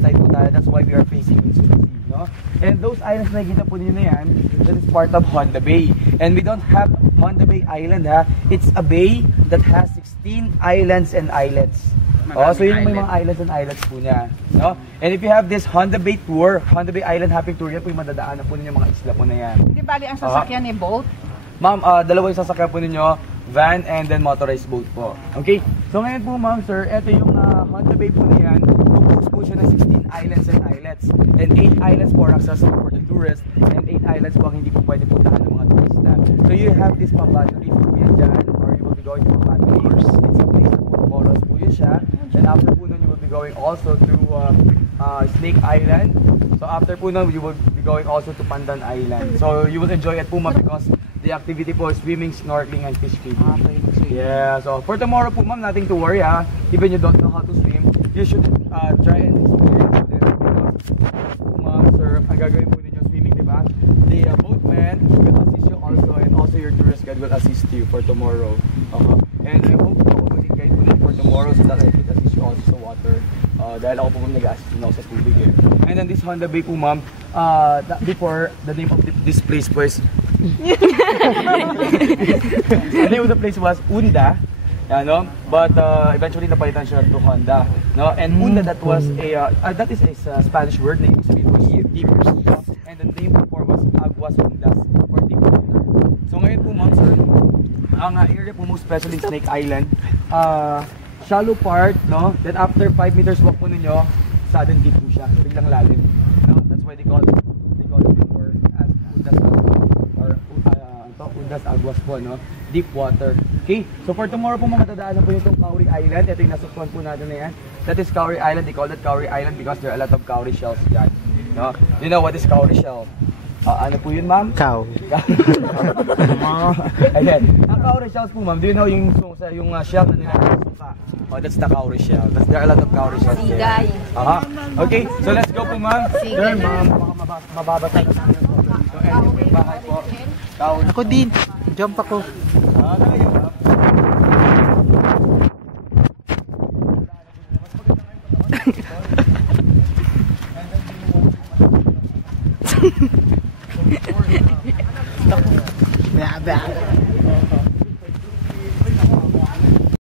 side po tayo. That's why we are facing into the sea, no? And those islands na nakikita po ninyo na yan, that is part of Honda Bay. And we don't have Honda Bay Island, ha? It's a bay that has 16 islands and islets. Oh, so yun yung may mga islands and islets po niya, no? And if you have this Honda Bay tour, Honda Bay Island Hopping Tour, yan po yung madadaanan po ninyo mga isla po na yan. Hindi bali ang sasakyan ni boat? Ma'am, dalawa yung sasakyan po ninyo, van and then motorized boat po. Okay? So ngayon po ma'am, sir, ito yung Honda Bay po na yan. Composed po siya ng 16 islands and islets. And 8 islands po are accessible for the tourists and 8 islands po ang hindi po pwede puntahan ng mga turista. So you have this Pambatu Reef po yan dyan, or you will be going to Pambatu Reef. It's a place na puro corals po yun siya. And after po nun, you will be going also to Snake Island. So after po nun, you will be going also to Pandan Island. So you will enjoy it po ma'am because the activity po is swimming, snorkeling, and fish feeding. Yeah, so for tomorrow po ma'am, nothing to worry ha. Even you don't know how to swim, you should try and experience this because ma'am, sir, ang gagawin po ninyo swimming, di ba? The boatman will assist you also, and also your tourist guide will assist you for tomorrow. And I hope po maging guide po ninyo for tomorrow so that I could assist you also sa water. Dahil ako po nag-assist din ako sa tubig eh. And then this Honda Bay po ma'am, before, the name of this place po is the name of the place was Unda, no? But eventually napalitan siya to Honda, no? And Unda, that was that is a Spanish word na ibig sabihin was deep, no? And the name before was Aguas Undas, or deep water. So ngayon po ma'am sir, ang area po most especially in Snake Island, shallow part, no? Then after 5 meters walk po ninyo, sudden deep po siya, biglang lalim, no? That's why they call it before as Undas Undas Aguas po, no? Deep water. Okay? So for tomorrow po matadaanan po itong Cowrie Island. Ito yung nasukwan po natin na yan. That is Cowrie Island. They call it Cowrie Island because there are a lot of cowrie shells dyan. No? You know what is cowrie shell? Ano po yun, ma'am? Cow. Ayan. Ang cowrie shells po, ma'am, do you know yung shell na nila sa suka? Oh, that's the cowrie shell. There are a lot of cowrie shells there. Okay, so let's go po, ma'am. There, ma'am. Mababasa na sa amin po. So, ito po yung bahay po. Ako din. Jump ako. Talaga